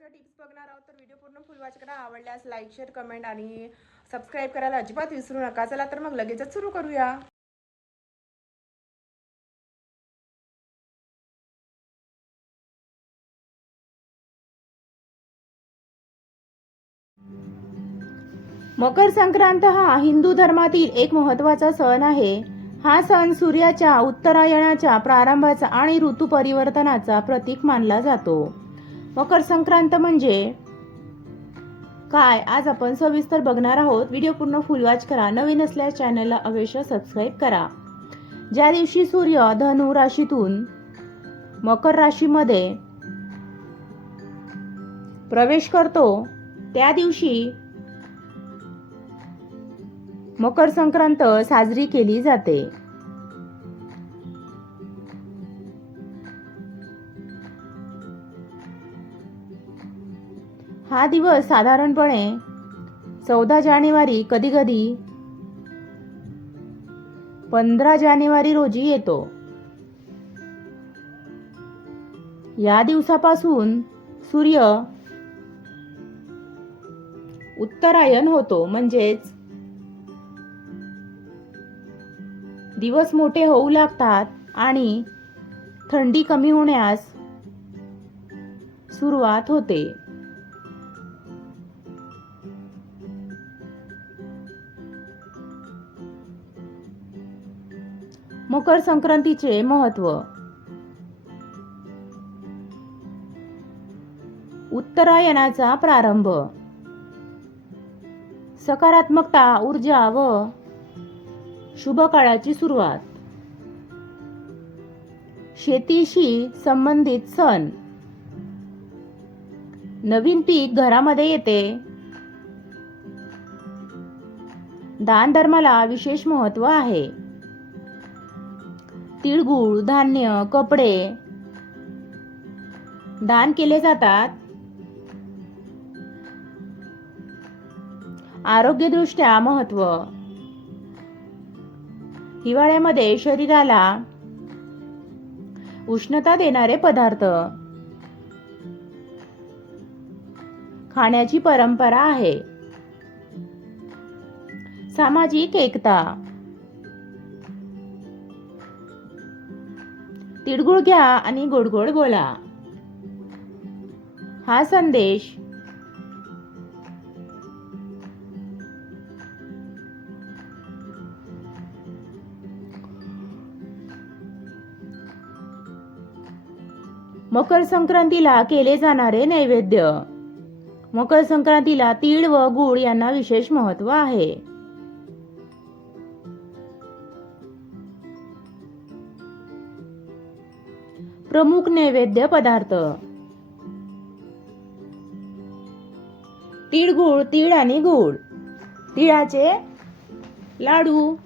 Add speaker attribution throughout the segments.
Speaker 1: महत्त्वाच्या टिप्स बघणार आहोत. तर व्हिडिओ पूर्ण फुल वॉच करा. आवडल्यास लाईक शेअर कमेंट आणि सबस्क्राईब करायला अजिबात विसरू नका. चला तर मग लगेचच सुरू करूया. मकर संक्रांत हा हिंदू धर्मातील एक महत्त्वाचा सण आहे. हा सण सूर्याच्या उत्तरायणाच्या प्रारंभाचा आणि ऋतू परिवर्तनाचा प्रतीक मानला जातो. मकर संक्रांत म्हणजे काय? आज आपण सविस्तर बघणार आहोत. व्हिडिओ पूर्ण फुल वॉच करा. नवीन असल्यास चॅनलला अवश्य सबस्क्राईब करा. ज्या दिवशी सूर्य धनु राशीतून मकर राशीमध्ये प्रवेश करतो त्या दिवशी मकर संक्रांत साजरी केली जाते. हा दिवस साधारणपणे चौदा जानेवारी कधी कधी पंधरा जानेवारी रोजी येतो. या दिवसापासून सूर्य उत्तरायण होतो म्हणजेच दिवस मोठे होऊ लागतात आणि थंडी कमी होण्यास सुरुवात होते. मकर संक्रांतीचे महत्त्व. उत्तरायणाचा प्रारंभ. सकारात्मकता ऊर्जा व शुभ काळाची सुरुवात. शेतीशी संबंधित सण. नवीन पीक घरामध्ये येते. दान धर्माला विशेष महत्त्व आहे. तिळगुळ धान्य कपडे दान केले जातात. आरोग्यदृष्ट्या महत्त्व. हिवाळ्यामध्ये शरीराला उष्णता देणारे पदार्थ. खाण्याची परंपरा आहे. सामाजिक एकता. तिळगुळ घ्या आणि गोडगोड गोड बोला. हा संदेश. मकर संक्रांतीला केले जाणारे नैवेद्य. मकर संक्रांतीला तीळ व गुळ यांना विशेष महत्त्व आहे. प्रमुख नैवेद्य पदार्थ. तिळगुळ तीळ आणि गुळ. तिळाचे लाडू.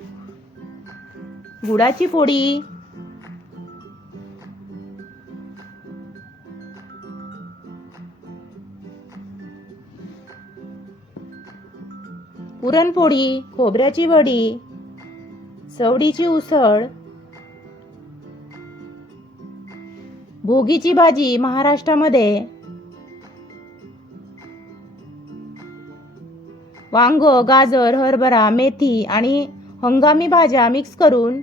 Speaker 1: गुळाची पोळी पुरणपोळी खोबऱ्याची वडी चवडीची उसळ. भोगीची भाजी महाराष्ट्रामध्ये. वांग गाजर हरभरा मेथी आणि हंगामी भाज्या मिक्स करून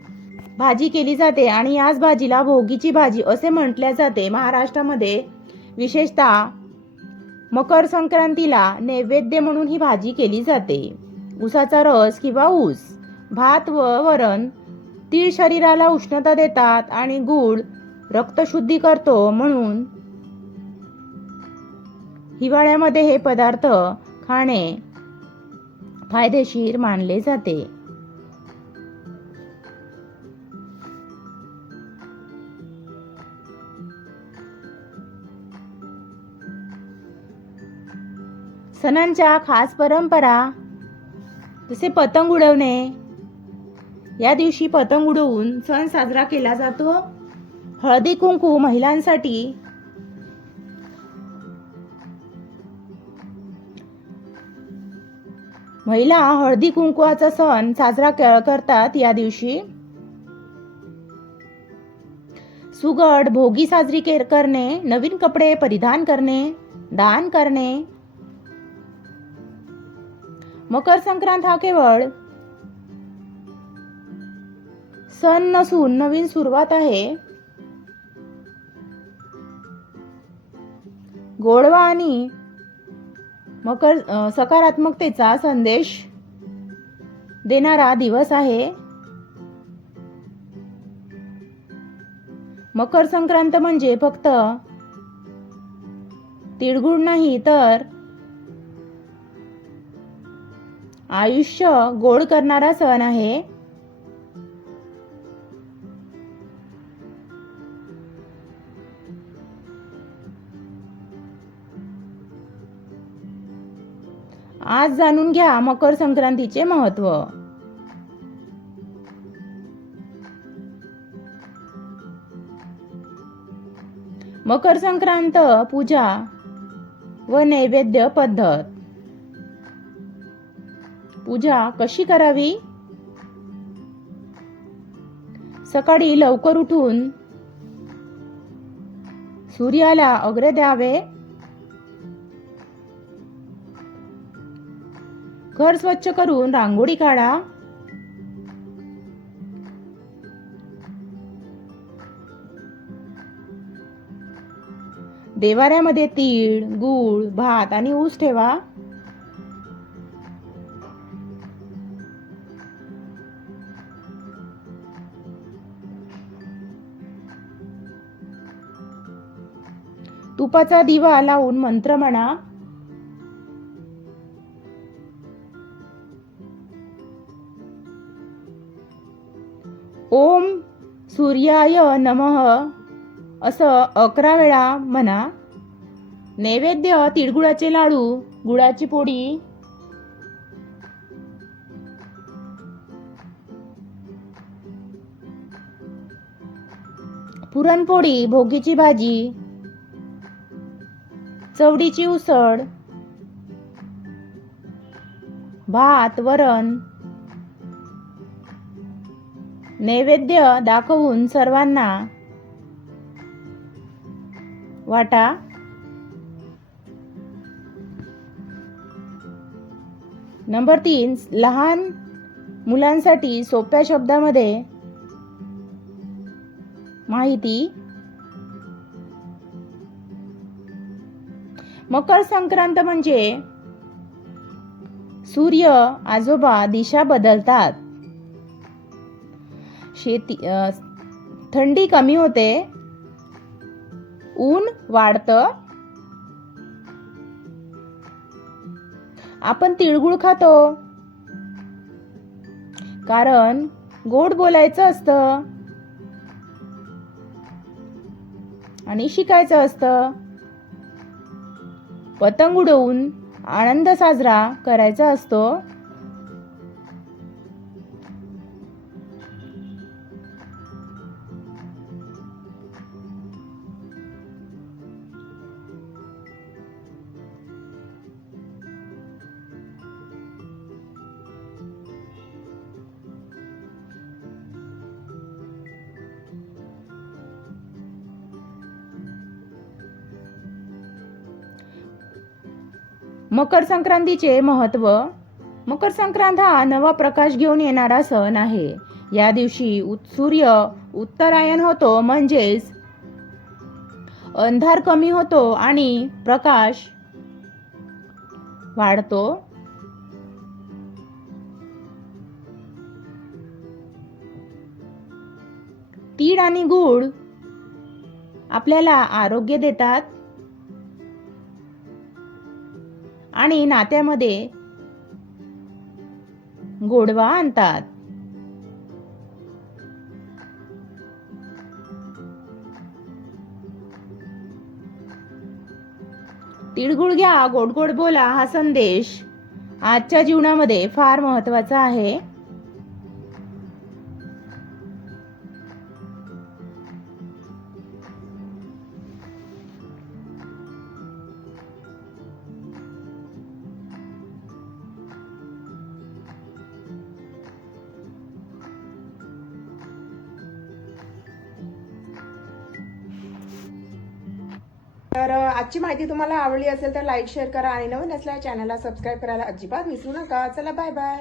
Speaker 1: भाजी केली जाते आणि याच भाजीला भोगीची भाजी असे म्हटल्या जाते महाराष्ट्रामध्ये. विशेषतः मकर संक्रांतीला नैवेद्य म्हणून ही भाजी केली जाते. उसाचा रस किंवा ऊस भात व वरण तीळ शरीराला उष्णता देतात आणि गूळ रक्तशुद्धी करतो म्हणून हिवाळ्यामध्ये हे पदार्थ खाणे फायदेशीर मानले जाते. सणांच्या खास परंपरा जसे पतंग उडवणे. या दिवशी पतंग उडवून सण साजरा केला जातो. हळदी कुंकू महिलांसाठी. महिला हळदी कुंकवाचा सण साजरा क- करतात या दिवशी. सुगड भोगी साजरी के- करणे नवीन कपडे परिधान करणे दान करणे. मकर संक्रांत हा केवळ सण नसून नवीन सुरुवात आहे. गोडवा आणि मकर सकारात्मकतेचा संदेश देणारा दिवस आहे. मकर संक्रांत म्हणजे फक्त तिळगुळ नाही तर आयुष्य गोड करणारा सण आहे. आज जाणून घ्या मकर संक्रांतीचे महत्त्व. मकर संक्रांत पूजा व नैवेद्य पद्धत. पूजा कशी करावी? सकाळी लवकर उठून सूर्याला अग्र द्यावे. घर स्वच्छ करून रांगोळी काढा. देवाऱ्यामध्ये तीळ गूळ भात आणि ऊस ठेवा. तुपाचा दिवा लावून मंत्र म्हणा. सूर्याय नमः. असं अकरा वेळा म्हणा. नैवेद्य तिळगुळाचे लाडू गुळाची पोळी. पुरणपोळी भोगीची भाजी. चवडीची उसळ. भात वरण. नैवेद्य दाखवून सर्वांना वाटा. नंबर तीन लहान मुलांसाठी सोप्या शब्दामध्ये माहिती. मकर संक्रांत म्हणजे सूर्य आजोबा दिशा बदलतात. शेती थंडी कमी होते ऊन वाढतं. आपण तिळगुळ खातो. कारण गोड बोलायचं असतं. आणि शिकायचं असतं. पतंग उडवून आनंद साजरा करायचा असतो. मकर संक्रांतीचे महत्त्व मकर संक्रांत हा नवा प्रकाश घेऊन येणारा सण आहे. या दिवशी सूर्य उत्तरायण होतो म्हणजेच अंधार कमी होतो आणि प्रकाश वाढतो. तीळ आणि गूळ आपल्याला आरोग्य देतात. आणि नात्यामध्ये गोडवा आणतात. तिळगुळ घ्या गोड गोड बोला हा संदेश आजच्या जीवनामध्ये फार महत्त्वाचा आहे.
Speaker 2: तर आजची माहिती तुम्हाला आवडली असेल तर लाईक शेअर करा आणि नवीन असल्या चॅनलला सबस्क्राईब करायला अजिबात विसरू नका. चला बाय बाय